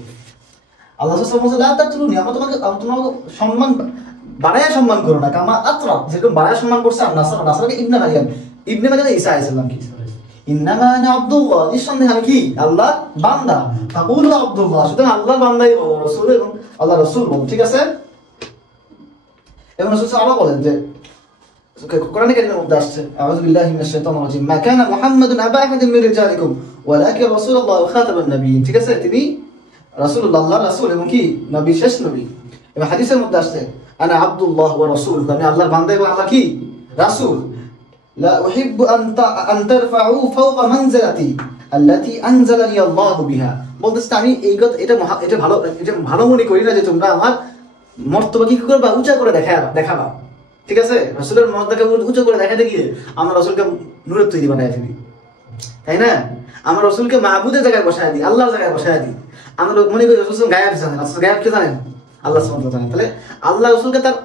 আল্লাহ সাল্লাল্লাহু আলাইহি ওয়াসাল্লাম লা তাতরুনি, তোমাকে সম্মান বাড়ায়া সম্মান করো না, কামা আতরাত যেরকম বাড়ায়া সম্মান করছে নাসারাকে ইবনে মারইয়াম, ইবনে মারইয়াম ঈসা আলাইহিস সালাম কি ইন্নামা আনা আব্দুল্লাহ, নিঃসন্দেহে আমি কি আল্লাহ বান্দা, ফাকুলু আব্দুল্লাহ, সুতরাং আল্লাহ বান্দাই বলো, রাসূল এবং আল্লাহ রাসূল বলো, ঠিক আছে? এবং রাসূল আরো বলেন যে কোরআনে কারিমের মধ্যে আসছে আউযু বিল্লাহি মিনাশ শাইতানির রাজিম মা কানা মুহাম্মাদুন আবা আহাদিন মিন রিজালিকুম ওয়ালাকিন রাসূলুল্লাহ ওয়া খাতামান নাবিয়্যিন, ঠিক আছে? তিনি রাসূলুল্লাহ, আল্লাহর রাসূল এবং কি নবী, শেষ নবী। এবং হাদিসের মধ্যে আসছে আনা আব্দুল্লাহ ওয়া রাসূল, আমি আল্লাহর বান্দা এবং আল্লাহ কি রাসূল। লা উহিব্বু আন তারফাউ ফাওকা মানজিলাতি আল্লাতী আনজালানি আল্লাহু বিহা, বলতেছে আমি এটা ভালো মনে করি না যে তোমরা আমার মর্তবা কি করবা উঁচা করে দেখাবা, ঠিক আছে? রাসূলের মর্যাদাকে উঁচু করে দেখাতে গিয়ে আমরা রাসূলকে নূরের তৈরি বানায় ফেলি, তাই না? আমরা রাসূলকে মাহবুদের জায়গায় বসায় দিই, আল্লাহর জায়গায় বসায় দিই। আমরা মনে করি রাসূল গায়েব জানেন, রাসূল গায়েব কে জানেন? আল্লাহ সুবহানাহু ওয়া তাআলা। তাহলে আল্লাহ রাসূলকে তার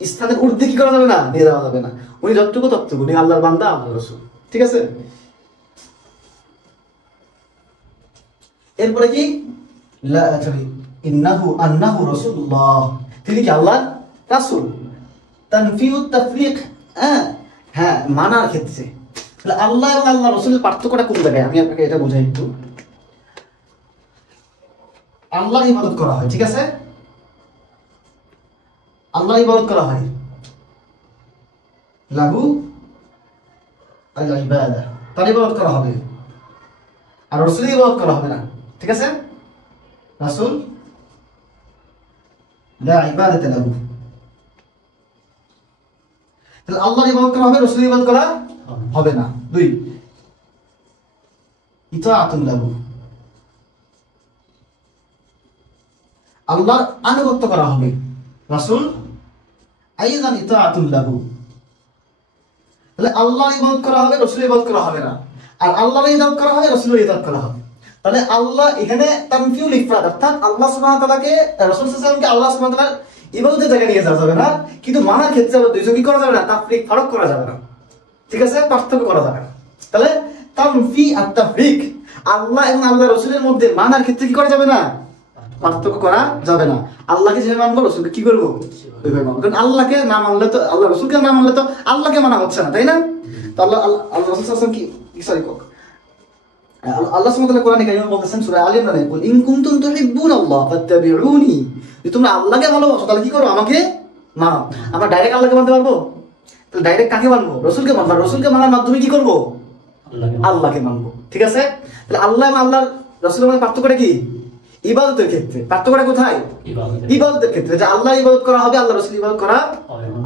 স্থানের ঊর্ধ্বে কি করা যাবে না, নিয়ে যাওয়া যাবে না। উনি যতটুকু ততটুকু, উনি আল্লাহর বান্দা, আল্লাহর রাসূল, ঠিক আছে? এরপরে কি আন্নাহু রাসূলুল্লাহ, তিনি কি আল্লাহর রাসূল। তানফিউত তাফরিক, হ্যাঁ মানার ক্ষেত্রে তাহলে আল্লাহ এবং আল্লাহ রাসূলের পার্থক্যটা কোন জায়গায় আমি আপনাকে এটা বোঝাই একটু। আল্লাহর ইবাদত করা হয়, ঠিক আছে? আল্লাহর ইবাদত করা হয়, লাহু আল ইবাদা, তার ইবাদত করা হবে, আর রাসূলের ইবাদত করা হবে না, ঠিক আছে? রাসূল লা ইবাদাতা লাহু, তাহলে আল্লাহর ইবাদত করা হবে, রাসূলের ইবাদত করা হবে না। 2 ইতাআতুন লাহু, আল্লাহর আনুগত্য করা হবে, রাসূল আইযান ইতাআতুন লাহু, তাহলে আল্লাহর ইবাদত করা হবে, রাসূলের ইবাদত করা হবে না, আর আল্লাহর ইবাদত করা হয়, রাসূলের ইবাদত করা হবে। তাহলে আল্লাহ এখানে তানফিউল ইফরাদ, অর্থাৎ আল্লাহ সুবহানাহু ওয়া তাআলাকে রাসূল সাল্লাল্লাহু আলাইহি ওয়াসাল্লামকে আল্লাহ সুবহানাহু ওয়া তাআলার ইবাদতের জায়গায় নিয়ে যাওয়া যাবে না, কিন্তু মানার ক্ষেত্রে আবার দুইজন কি করা যাবে না, তাফরিক ফারাক করা যাবে না, ঠিক আছে? পার্থক্য করা যাবে না। তাহলে তানফি আর তাফরিক, আল্লাহ এবং আল্লাহর রাসূলের মধ্যে মানার ক্ষেত্রে কি করা যাবে না, পার্থক্য করা যাবে না। আল্লাহকে যেভাবে মানবো রাসূলকে কি করবো ওইভাবে মানবো, কারণ আল্লাহকে না মানলে তো, আল্লাহ রাসূলকে না মানলে তো আল্লাহকে মানা হচ্ছে না, তাই না? তো আল্লাহ রাসূল সাল্লাল্লাহু আলাইহি ওয়াসাল্লাম আল্লাহ সুবহানাহু ওয়া তাআলা কোরআনে কারিমে বলতেছেন সূরা আলে ইমরানে, কুল ইন কুনতুম তুহিব্বুনাল্লাহ ফাত্তাবিউনি, যদি তোমরা আল্লাহকে ভালোবাসো তাহলে কি করো, আমাকে মানো। আমরা ডাইরেক্ট আল্লাহকে মানতে পারবো? তাহলে ডাইরেক্ট কাকে মানবো? রাসূলকে মানবো। রাসূলকে মানার মাধ্যমে কি করবো, আল্লাহকে মানবো, ঠিক আছে? তাহলে আল্লাহ এবং আল্লাহর রাসূলের মধ্যে পার্থক্যটা কি? ইবাদতের ক্ষেত্রে। পার্থক্যটা কোথায়? ইবাদতের ক্ষেত্রে, যে আল্লাহ ইবাদত করা হবে, আল্লাহ রাসূল ইবাদত করা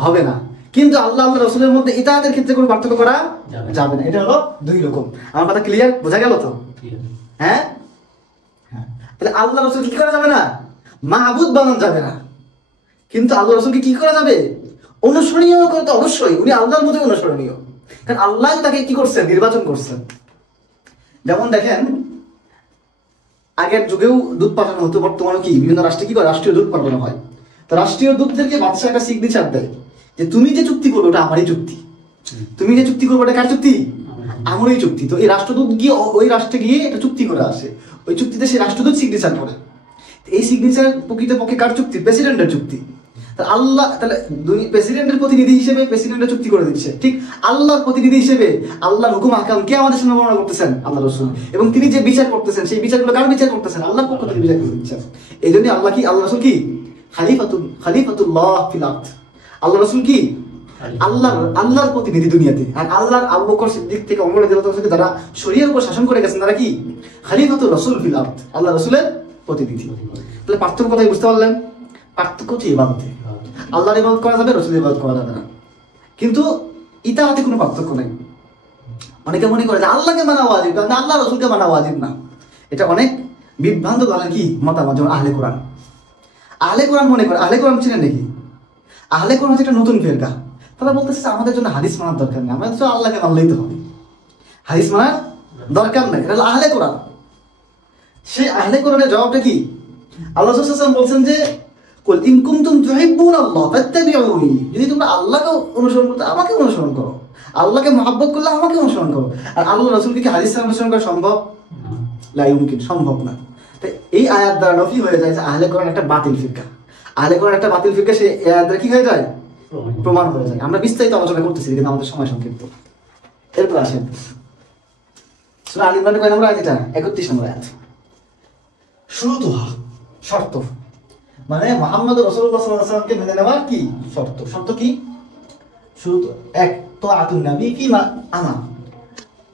হবে না। কিন্তু আল্লাহ আল্লাহ রাসূলের মধ্যে ইতাআতের ক্ষেত্রে কোনো পার্থক্য করা যাবে না। এটা হলো 2 রকম। আমার কথা ক্লিয়ার, বোঝা গেল তো? হ্যাঁ, তাহলে আল্লাহ রাসূলকে কি করা যাবে না, মাহবুদ বানানো যাবে না, কিন্তু আল্লাহ রাসূলকে কি করা যাবে, অনুসরণীয় করতে অবশ্যই। উনি আল্লাহর মধ্যে অনুসরণীয়, কারণ আল্লাহ তাকে কি করছেন, নির্বাচন করছেন। যেমন দেখেন আগের যুগেও দুধ পাঠানো হতো, বর্তমানে কি বিভিন্ন রাষ্ট্রে কি করে, রাষ্ট্রীয় দুধ পাঠানো হয়। তো রাষ্ট্রীয় দুধদেরকে বাদশা একটা সিগনেচার দেয় যে তুমি যে চুক্তি করবে ওটা আমারই চুক্তি, তুমি যে চুক্তি করবে ওটা কার চুক্তি, আমারই চুক্তি। তো এই রাষ্ট্রদূত গিয়ে ওই রাষ্ট্রে গিয়ে একটা চুক্তি করে আসে, ওই চুক্তিতে সেই রাষ্ট্রদূত সিগনেচার করে। এই সিগনেচার প্রকৃতপক্ষে কার চুক্তি, প্রেসিডেন্টের চুক্তি। আল্লাহ তাহলে প্রেসিডেন্টের প্রতিনিধি হিসেবে প্রেসিডেন্টের চুক্তি করে দিচ্ছে, ঠিক আল্লাহর প্রতিনিধি হিসেবে আল্লাহর হুকুম আহকাম কে আমাদের সামনে বর্ণনা করতেছেন, আল্লাহ রাসূল। এবং তিনি যে বিচার করতেছেন সেই বিচারগুলো কার বিচার করতেছেন, আল্লাহর পক্ষ থেকে বিচার করে দিচ্ছেন। এই জন্য আল্লাহ কি, আল্লাহ রাসূল কি খলিফাতুল্লাহ ফিল আরদ, আল্লাহ রাসূল কি আল্লাহর প্রতিনিধি দুনিয়াতে। আর আল্লাহর আবু বকর সিদ্দিক থেকে ওমর রাদিয়াল্লাহু তাআলা যারা শরীয়তের উপর শাসন করে গেছেন তারা কি খলিফাতুর রাসূল ফিল আরদ, আল্লাহ রাসূলের প্রতিনিধি। তাহলে পার্থক্য কোথায় বুঝতে পারলেন? পার্থক্য হচ্ছে ইবাদতে। আল্লাহর ইবাদত করা যাবে, রাসূলের ইবাদত করা যাবে না, কিন্তু ইতাআতে কোনো পার্থক্য নেই। অনেকে মনে করে যে আল্লাহকে মানা ওয়াজিব, কারণ আল্লাহ রসুলকে মানা ওয়াজিব না। এটা অনেক বিভ্রান্ত দলের কি মতামত। যেমন আহলে কোরআন, আহলে কোরআন মনে করে, আহলে কোরআন ছিলেন নাকি? আহলে কোরআন হচ্ছে একটা নতুন ফিরকা। তারা বলতেছে আমাদের জন্য হাদিস মানার দরকার নেই, আমাদের তো আল্লাহকে মানলেই তো হবে, হাদিস মানার দরকার নেই। এটা হলো আহলে কোরআন। সেই আহলে কোরআনের জবাবটা কি? আল্লাহ রাসূল সাল্লাল্লাহু আলাইহি ওয়াসাল্লাম বলছেন যে কুল ইন কুনতুম তুহিব্বুনাল্লাহ ফাত্তাবিউনি, যদি তোমরা আল্লাহকে অনুসরণ করতে আমাকে অনুসরণ করো, আল্লাহকে মহব্বত করলে আমাকে অনুসরণ করো। আর আল্লাহ রাসূলকে কি হাদিস অনুসরণ করা সম্ভব? লা ইউমকিন, সম্ভব না। তাই এই আয়াত দ্বারা নফি হয়ে যায় যে আহলে কোরআন একটা বাতিল ফিরকা। আহলে কোরআন একটা বাতিল ফিরকা, সেই আয়াত দ্বারা কি হয়ে যায়? প্রমাণ হয়ে যায়। আমরা বিস্তারিত আলোচনা করতেছি কিন্তু আমাদের সময় সংক্ষিপ্ত। এরপর আসেন সূরা আল ইমরানের কয় নম্বর আয়াত? এটা 31 নম্বর আয়াত। শুরুতুহা, শর্ত, মানে মুহাম্মদ রাসূলুল্লাহ সাল্লাল্লাহু আলাইহি ওয়াসাল্লামকে মেনে নেওয়ার কি শর্ত? শর্ত কি? শুরুত এক, তাআতুন নবী ফিমা আমা,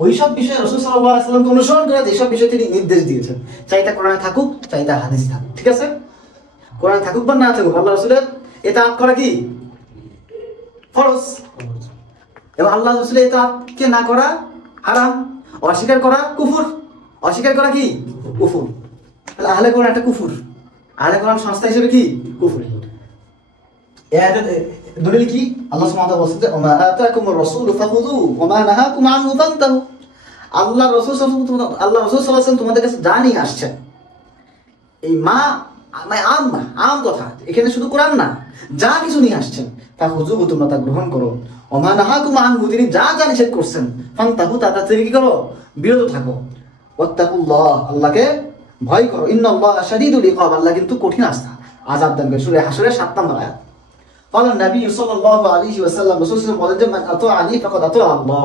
ওইসব বিষয়ে রাসূল সাল্লাল্লাহু আলাইহি ওয়াসাল্লামকে অনুসরণ করা যেসব বিষয়ে তিনি নির্দেশ দিয়েছেন, চাইতা কোরআনে থাকুক চাইতা হাদিসে থাকুক, ঠিক আছে? কোরআনে থাকুক বা না থাকুক, আল্লাহ রাসূলের ইতাআত করা কি ফরজ, এবং আল্লাহ রাসূলের ইতাআতকে না করা হারাম, অস্বীকার করা কুফর, অস্বীকার করা কি কুফর। তাহলে আহলে কোরআন একটা কুফর, আহলে কোরআন সংস্থা হিসেবে কি কুফর। এর দলিল কি? আল্লাহ সুবহানাহু ওয়া তাআলা বলেন যে ওমা আতাকুমুর রাসূলু ফাখুযুহু ওয়া মা নাহাকুম আনহু ফান্তাহু, আল্লাহ রাসূল সাল্লাল্লাহু আলাইহি ওয়াসাল্লাম তোমাদের কাছে যা নিয়ে আসছেন, এই মা আম কথা, এখানে শুধু কোরআন না, যা কিছু নিয়ে আসছেন ফাখুযুহু তোমরা তা গ্রহণ করো, ওয়া মা নাহাকুম আনহু তিনি যা যা নিষেধ করছেন ফান্তাহু তা থেকে কি করো? বিরত থাকো। ওয়াত্তাকুল্লাহ, আল্লাহকে ভয় করো, ইন্নাল্লাহা শাদীদুল ইকাব, আল্লাহ কিন্তু কঠিন আযাব দান করে। সূরা হাশরের 7 নম্বর আয়াত। قال النبي صلى الله عليه وسلم, রাসূল সাল্লাল্লাহু আলাইহি ওয়াসাল্লাম বলেন যে মান আতাআনি ফাকাদ আতাআ আল্লাহ,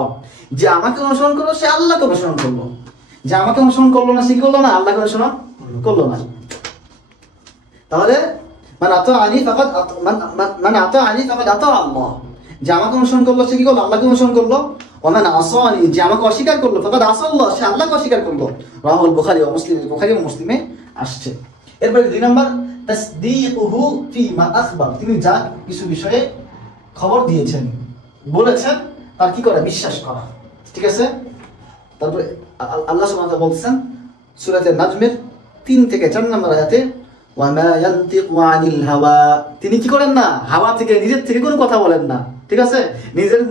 যে আমাকে অনুসরণ করলো সে আল্লাহকে অনুসরণ করলো, যে আমাকে অনুসরণ করলো না সে কি করলো না? আল্লাহকে অনুসরণ করলো না। তাহলে মান আতাআনি ফাকাদ মান আতাআনি ফাকাদ আতাআ আল্লাহ, যে আমাকে অনুসরণ করলো সে কি করলো? আল্লাহকে অনুসরণ করলো। ওয়া মান আসানি, যে আমাকে অস্বীকার করলো ফাকাদ আসাল্লাহ, সে আল্লাহকে অস্বীকার করলো। রাওয়াহুল বুখারী ওয়া মুসলিম, বুখারী ও মুসলিমে আসছে। এরপরে 2 নম্বর তাসদীকুহু ফিমা আখবার, তিনি যা কিছু বিষয়ে খবর দিয়েছেন বলেছেন তার কি করা? বিশ্বাস করা, ঠিক আছে? তারপরে আল্লাহ সুবহানাহু ওয়া তাআলা বলছেন সূরা নাজমের 3 থেকে 4 নম্বর আয়াতে ওয়া মা ইয়ানতিকু আনিল হাওয়া, তিনি কি করেন না? হাওয়া থেকে, নিজের থেকে কোনো কথা বলেন না, ঠিক আছে? নিজের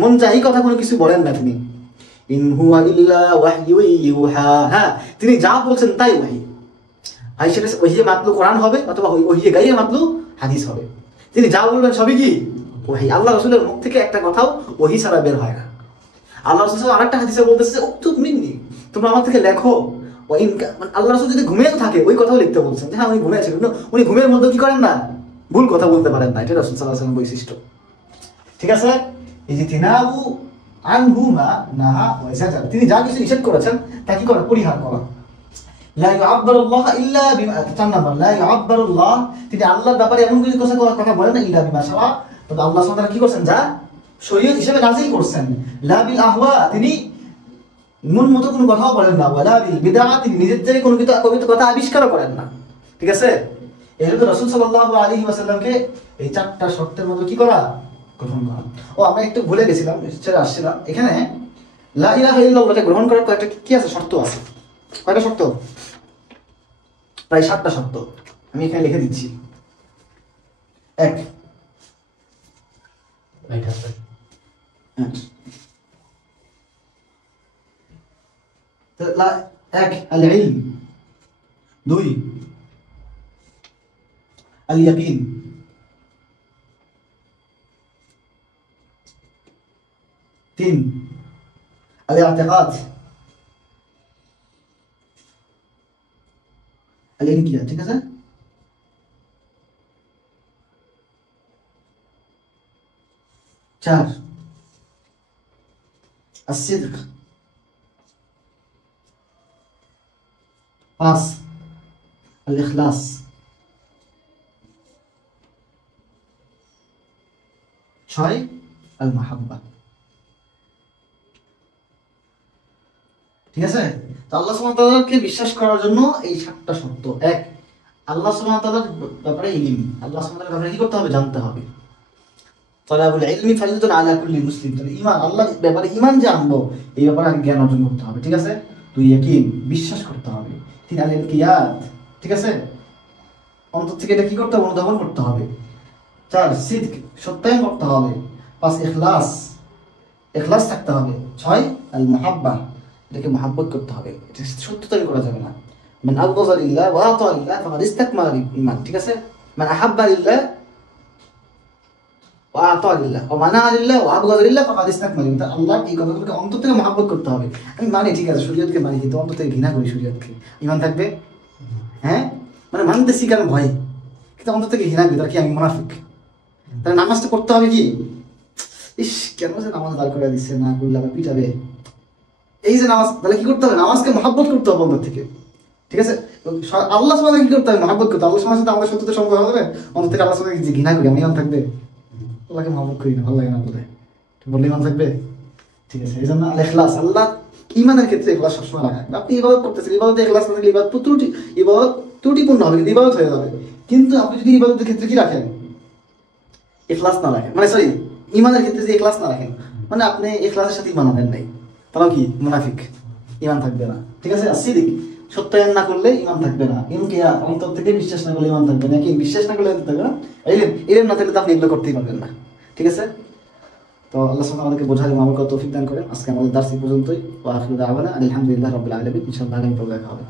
মন চাই কথা কোনো কিছু বলেন না তিনি। ইন হুয়া ইল্লা ওয়াহয়ু ইউহা, হ্যাঁ তিনি যা বলছেন তাই ওহী। ভাই সেটা ওহিয়ে মাতলু কোরআন হবে অথবা ওহিয়ে গাইয়ে মাতলু হাদিস হবে, তিনি যা বলবেন সবই কি ওহী। আল্লাহ রাসূলের মুখ থেকে একটা কথাও ওহী ছাড়া বের হয় না। আল্লাহ রাসূল আরেকটা হাদিসে বলতেছে উক্তুব মিন্নি, তোমরা আমার থেকে লেখো। আল্লাহ রাসূল যদি ঘুমিয়েও থাকে ওই কথাও লিখতে বলছেন, হ্যাঁ উনি ঘুমিয়েছেন, উনি ঘুমের মধ্যে কি করেন না? ভুল কথা বলতে পারেন না, এটা রাসূল সাল্লাল্লাহু আলাইহি ওয়াসাল্লামের বৈশিষ্ট্য, ঠিক আছে? এই যে তিনাবু আনহু মা নাহা ওয়া জাজার, তিনি যা কিছু নিষেধ করেছেন তা কি করা? পরিহার করা। লা ইউআব্বারুল্লাহ ইল্লা বিমা, 4 নম্বর লা ইউআব্বারুল্লাহ, তিনি আল্লাহর ব্যাপারে এমন কিছু কথা বলেন না ইল্লা বিমা শারা, তবে আল্লাহ সুবহানাহু ওয়া তাআলা কি করছেন? যা শরীয়ত হিসেবে নাযিল করছেন। লা বিল আহওয়া, তিনি মন মতো কোনো কথাও বলেন না। ওয়ালা বিল বিদআ, তিনি নিজের থেকে কোনো কথা আবিষ্কার করেন না, ঠিক আছে? এর তো রাসূল সাল্লাল্লাহু আলাইহি ওয়াসাল্লামকে এই 4টা শর্তের মধ্যে কি করা? গ্রহণ করা। ও আমরা একটু ভুলে গেছিলাম, ছেড়ে আসছিলাম, এখানে লা ইলাহা ইল্লাল্লাহকে গ্রহণ করার কয়েকটা কি আছে? শর্ত আছে। কয়টা শর্ত? প্রায় 7টা শর্ত, আমি এখানে লিখে দিচ্ছি। 1 আল ইলম, 2 আল ইয়াকিন, 3 আল ইতিকাদ, আল-ইনকিয়াদ, ঠিক আছে? 4 as-sidq, 5 al-ikhlas, 6 al-mahabba, ঠিক আছে? তো আল্লাহ সুবহানাহু ওয়া তাআলাকে বিশ্বাস করার জন্য এই 7টা শর্ত। 1 আল্লাহ সুবহানাহু ওয়া তাআলার ব্যাপারে ইলম, আল্লাহ সুবহানাহু ওয়া তাআলার ব্যাপারে কি করতে হবে? জানতে হবে। তালাবুল ইলমি ফারিদাতুন আলা কুল্লি মুসলিম। তাহলে ঈমান, আল্লাহর ব্যাপারে ঈমান যে আনবো এই ব্যাপারে আগে জ্ঞান অর্জন করতে হবে, ঠিক আছে? 2 ইয়াকিন, বিশ্বাস করতে হবে। 3 আল ইনকিয়াত, ঠিক আছে? অন্তর থেকে এটা কি করতে হবে? অনুধাবন করতে হবে। 4 সিদক, সত্যায়ন করতে হবে। 5 ইখলাস, ইখলাস থাকতে হবে। 6 আল মুহাব্বা, এটাকে মহব্বত করতে হবে, এটা সত্যতাই করা যাবে না। মান আবগাযা লিল্লাহ ওয়া আতা লিল্লাহ ফাকাদ ইসতাকমালা ঈমান, ঠিক আছে? মান আহাব্বা লিল্লাহ ওয়া আতা লিল্লাহ ওয়া মানা লিল্লাহ ওয়া আবগাযা লিল্লাহ ফাকাদ ইসতাকমালা ঈমান। আল্লাহ এই কথাগুলোকে অন্তর থেকে মহব্বত করতে হবে। আমি মানি, ঠিক আছে, শরীয়তকে মানি, কিন্তু অন্তর থেকে ঘৃণা করি শরীয়তকে। ঈমান থাকবে? হ্যাঁ, মানে মানতেছি কারণ ভয়, কিন্তু অন্তর থেকে ঘৃণা করি, তার কি আমি মুনাফিক? তাহলে নামাজটা করতে হবে কি, ইস কেন যে নামাজ দাঁড় করে দিচ্ছে, না করলে আবার পিটাবে, এই যে নামাজ, তাহলে কি করতে হবে? নামাজকে মহব্বত করতে হবে অন্তর থেকে, ঠিক আছে? আল্লাহ সুবহানাহু কি করতে হবে? মহব্বত করতে। আল্লাহ সুবহানাহু সাথে আমাদের সত্যতা সম্পর্ক হবে, অন্তর থেকে আল্লাহ সুবহানাহু যে ঘৃণা করি, আমি ঈমান থাকবে? আল্লাহকে মহব্বত করি না, ভালো লাগে না বলে, বললে ঈমান থাকবে? ঠিক আছে, এই জন্য আল ইখলাস, আল্লাহ ঈমানের ক্ষেত্রে ইখলাস সবসময় রাখা। আপনি ইবাদত করতেছেন, ইবাদতে ইখলাস না থাকলে ইবাদত ত্রুটিপূর্ণ হবে, কিন্তু ইবাদত হয়ে যাবে। কিন্তু আপনি যদি ইবাদতের ক্ষেত্রে কি রাখেন? ইখলাস না রাখেন, মানে সরি, ঈমানের ক্ষেত্রে যে ইখলাস না রাখেন, মানে আপনি ইখলাসের সাথে ঈমান আনেন নাই, তাহলে কি মুনাফিক, ঈমান থাকবে না, ঠিক আছে? সিদিক, সত্যায়ন না করলে ঈমান থাকবে না। ইনকিয়াত, অন্তর থেকে বিশ্বাস না করলে ঈমান থাকবে না। কি বিশ্বাস না করলে থাকবে না? ইলম না থাকলে তো আপনি এগুলো করতেই পারবেন না, ঠিক আছে? তো আল্লাহ সুবহানাহু আমাদেরকে বোঝার এবং আমল করার তৌফিক দান করেন। আজকে আমাদের দার্স এই পর্যন্তই। ওয়া আখিরু দাওয়ানা আলহামদুলিল্লাহি রাব্বিল আলামিন। ইনশাআল্লাহ আগামী পর্বে দেখা হবে।